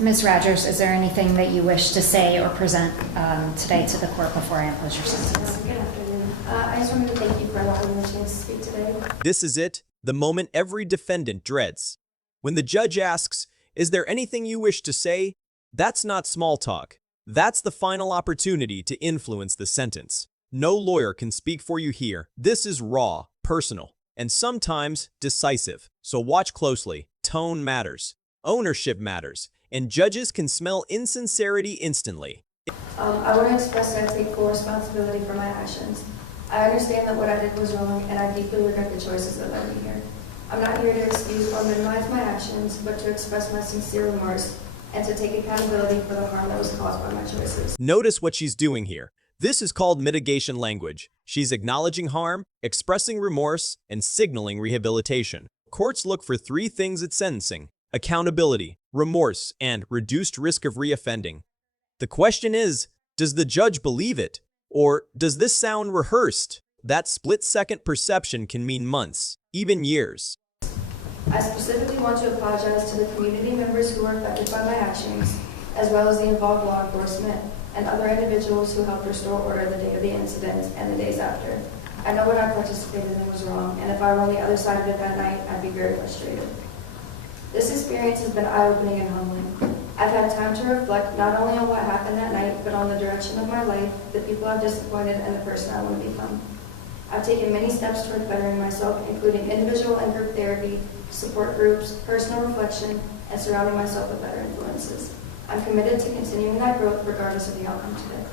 Ms. Rogers, is there anything that you wish to say or present today to the court before I impose your sentence? Good afternoon. I just wanted to thank you for allowing me the chance to speak today. This is it, the moment every defendant dreads. When the judge asks, "Is there anything you wish to say?" That's not small talk. That's the final opportunity to influence the sentence. No lawyer can speak for you here. This is raw, personal, and sometimes decisive. So watch closely. Tone matters. Ownership matters. And judges can smell insincerity instantly. I want to express that I take full responsibility for my actions. I understand that what I did was wrong, and I deeply regret the choices that led me here. I'm not here to excuse or minimize my actions, but to express my sincere remorse and to take accountability for the harm that was caused by my choices. Notice what she's doing here. This is called mitigation language. She's acknowledging harm, expressing remorse, and signaling rehabilitation. Courts look for three things at sentencing: accountability, remorse, and reduced risk of reoffending. The question is, does the judge believe it? Or does this sound rehearsed? That split-second perception can mean months, even years. I specifically want to apologize to the community members who were affected by my actions, as well as the involved law enforcement and other individuals who helped restore order the day of the incident and the days after. I know what I participated in was wrong, and if I were on the other side of it that night, I'd be very frustrated. This experience has been eye-opening and humbling. I've had time to reflect not only on what happened that night, but on the direction of my life, the people I've disappointed, and the person I want to become. I've taken many steps toward bettering myself, including individual and group therapy, support groups, personal reflection, and surrounding myself with better influences. I'm committed to continuing that growth regardless of the outcome today.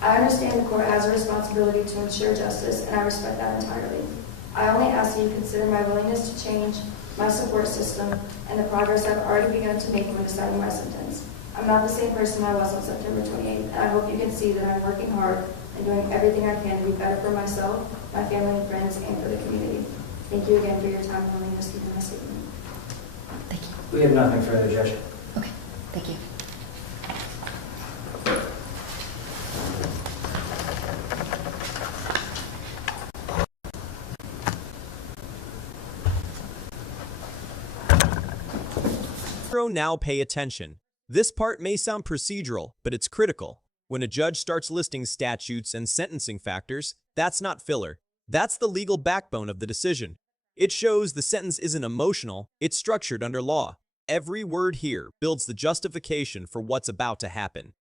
I understand the court has a responsibility to ensure justice, and I respect that entirely. I only ask that you consider my willingness to change, my support system, and the progress I've already begun to make when deciding my sentence. I'm not the same person I was on September 28th, and I hope you can see that I'm working hard and doing everything I can to be better for myself, my family and friends, and for the community. Thank you again for your time and willingness to hear my statement. Thank you. We have nothing further, Judge. Okay, thank you. Now pay attention. This part may sound procedural, but it's critical. When a judge starts listing statutes and sentencing factors, that's not filler. That's the legal backbone of the decision. It shows the sentence isn't emotional, it's structured under law. Every word here builds the justification for what's about to happen.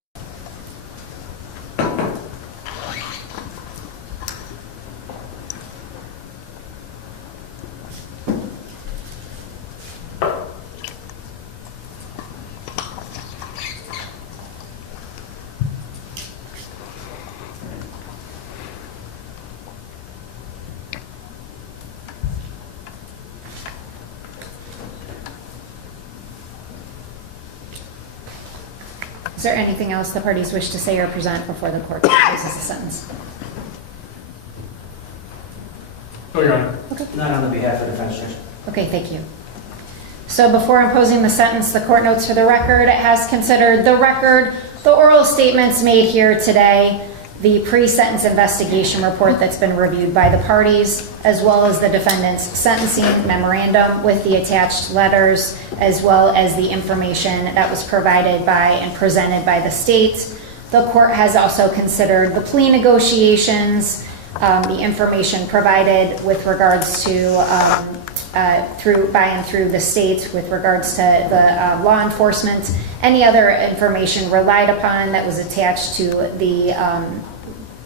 Is there anything else the parties wish to say or present before the court closes the sentence? Oh, Your Honor. Okay. Not on the behalf of the defense, Judge. Okay, thank you. So before imposing the sentence, the court notes for the record, it has considered the record, the oral statements made here today, the pre-sentence investigation report that's been reviewed by the parties, as well as the defendant's sentencing memorandum with the attached letters, as well as the information that was provided by and presented by the state. The court has also considered the plea negotiations, the information provided with regards to through the state with regards to the law enforcement, any other information relied upon that was attached to the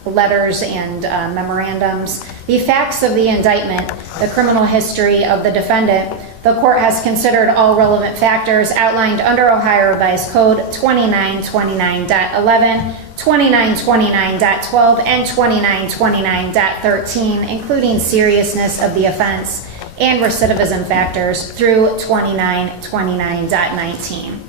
letters and memorandums, the facts of the indictment, the criminal history of the defendant. The court has considered all relevant factors outlined under Ohio Revised Code 2929.11, 2929.12, and 2929.13, including seriousness of the offense and recidivism factors through 2929.19.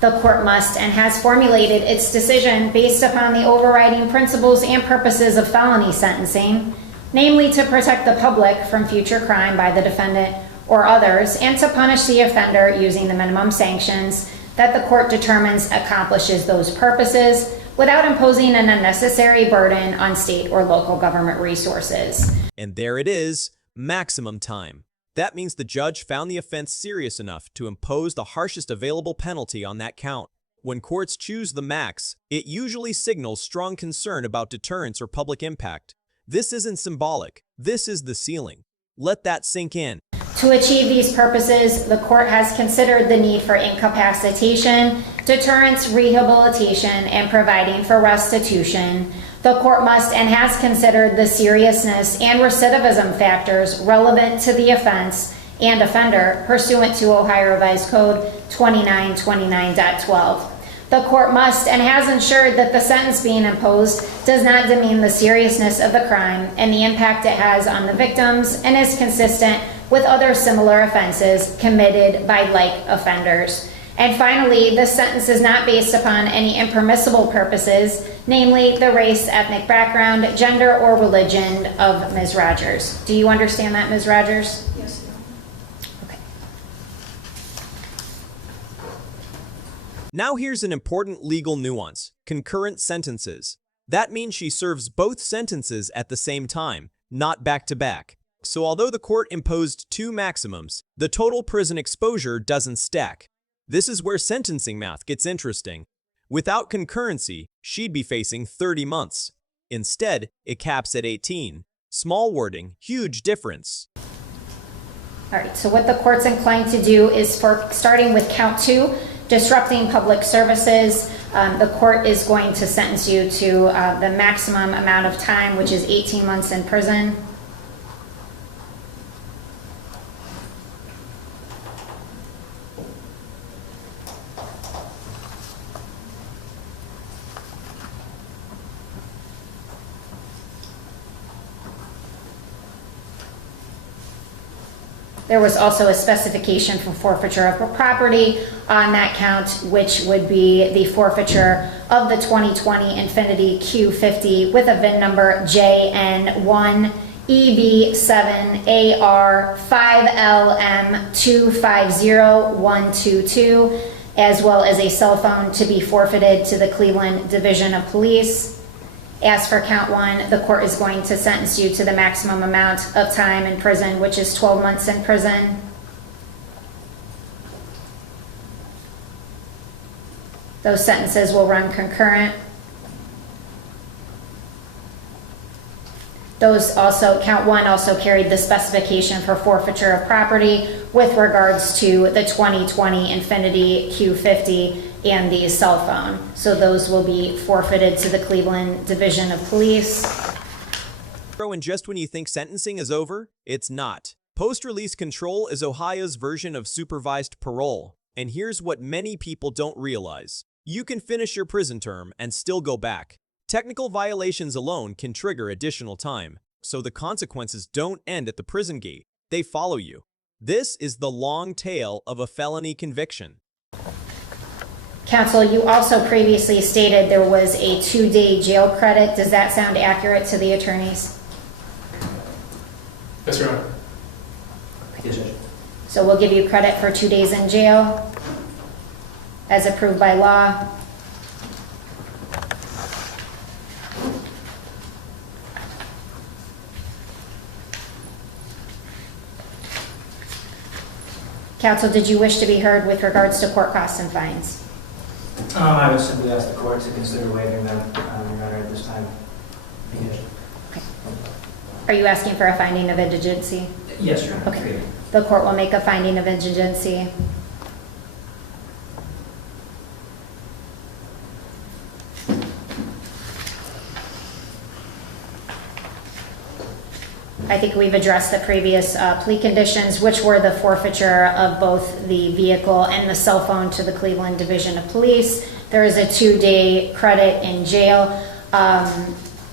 The court must and has formulated its decision based upon the overriding principles and purposes of felony sentencing, namely to protect the public from future crime by the defendant or others, and to punish the offender using the minimum sanctions that the court determines accomplishes those purposes without imposing an unnecessary burden on state or local government resources. And there it is, maximum time. That means the judge found the offense serious enough to impose the harshest available penalty on that count. When courts choose the max, it usually signals strong concern about deterrence or public impact. This isn't symbolic. This is the ceiling. Let that sink in. To achieve these purposes, the court has considered the need for incapacitation, deterrence, rehabilitation, and providing for restitution. The court must and has considered the seriousness and recidivism factors relevant to the offense and offender pursuant to Ohio Revised Code 2929.12. The court must and has ensured that the sentence being imposed does not demean the seriousness of the crime and the impact it has on the victims and is consistent with other similar offenses committed by like offenders. And finally, the sentence is not based upon any impermissible purposes, namely the race, ethnic background, gender, or religion of Ms. Rogers. Do you understand that, Ms. Rogers? Yes, Your Honor. Okay. Now here's an important legal nuance: concurrent sentences. That means she serves both sentences at the same time, not back-to-back. So although the court imposed 2 maximums, the total prison exposure doesn't stack. This is where sentencing math gets interesting. Without concurrency, she'd be facing 30 months. Instead, it caps at 18. Small wording, huge difference. All right, so what the court's inclined to do is, for starting with count 2, disrupting public services, the court is going to sentence you to the maximum amount of time, which is 18 months in prison. There was also a specification for forfeiture of property on that count, which would be the forfeiture of the 2020 Infiniti Q50 with a VIN number JN1EB7AR5LM250122, as well as a cell phone to be forfeited to the Cleveland Division of Police. As for count 1, the court is going to sentence you to the maximum amount of time in prison, which is 12 months in prison. Those sentences will run concurrent. Those also, count 1 also carried the specification for forfeiture of property with regards to the 2020 Infiniti Q50 and the cell phone. So those will be forfeited to the Cleveland Division of Police. And just when you think sentencing is over, it's not. Post-release control is Ohio's version of supervised parole. And here's what many people don't realize. You can finish your prison term and still go back. Technical violations alone can trigger additional time, so the consequences don't end at the prison gate. They follow you. This is the long tail of a felony conviction. Counsel, you also previously stated there was a 2-day jail credit. Does that sound accurate to the attorneys? Yes, Your Honor. Yes, Judge. So we'll give you credit for 2 days in jail as approved by law. Counsel, did you wish to be heard with regards to court costs and fines? I would simply ask the court to consider waiving them, Your Honor, at this time. Yes. Are you asking for a finding of indigency? Yes, Your Honor. Okay. The court will make a finding of indigency. I think we've addressed the previous plea conditions, which were the forfeiture of both the vehicle and the cell phone to the Cleveland Division of Police. There is a 2-day credit in jail.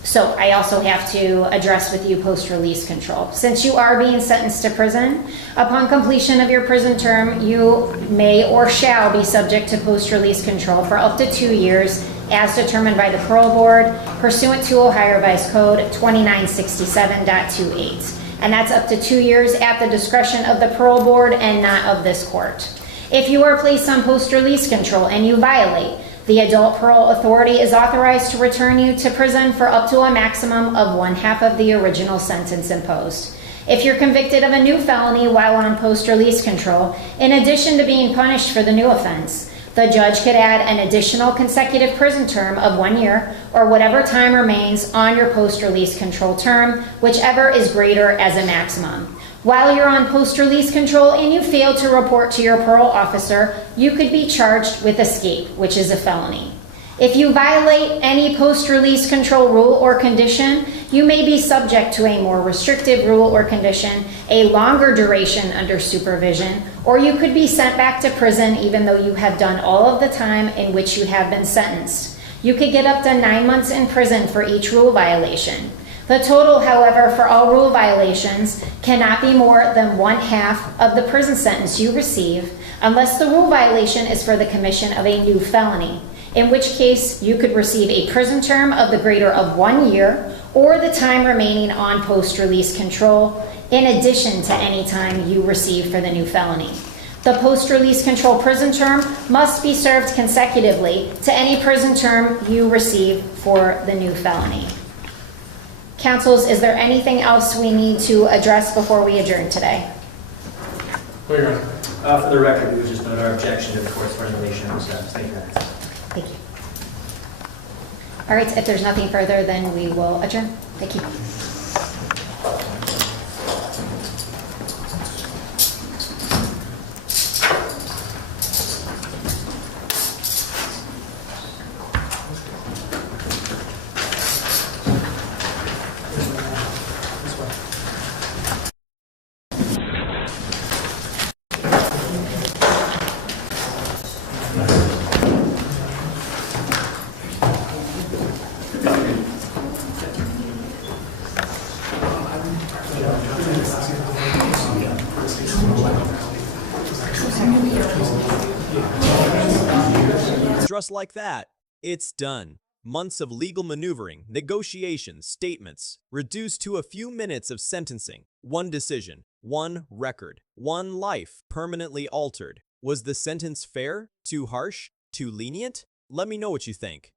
So I also have to address with you post-release control. Since you are being sentenced to prison, upon completion of your prison term, you may or shall be subject to post-release control for up to 2 years as determined by the parole board pursuant to Ohio Revised Code 2967.28. And that's up to 2 years at the discretion of the parole board and not of this court. If you are placed on post-release control and you violate, the adult parole authority is authorized to return you to prison for up to a maximum of 1/2 of the original sentence imposed. If you're convicted of a new felony while on post-release control, in addition to being punished for the new offense, the judge could add an additional consecutive prison term of 1 year or whatever time remains on your post-release control term, whichever is greater as a maximum. While you're on post-release control and you fail to report to your parole officer, you could be charged with escape, which is a felony. If you violate any post-release control rule or condition, you may be subject to a more restrictive rule or condition, a longer duration under supervision, or you could be sent back to prison even though you have done all of the time in which you have been sentenced. You could get up to 9 months in prison for each rule violation. The total, however, for all rule violations cannot be more than 1/2 of the prison sentence you receive unless the rule violation is for the commission of a new felony, in which case you could receive a prison term of the greater of 1 year or the time remaining on post-release control, in addition to any time you receive for the new felony. The post-release control prison term must be served consecutively to any prison term you receive for the new felony. Councils, is there anything else we need to address before we adjourn today? Oh, Your Honor. For the record, we would just note our objection to the court's formulation of the steps. Thank you. Thank you. All right, if there's nothing further, then we will adjourn. Thank you. Just like that, it's done. Months of legal maneuvering, negotiations, statements, reduced to a few minutes of sentencing. One decision, one record, one life permanently altered. Was the sentence fair? Too harsh? Too lenient? Let me know what you think.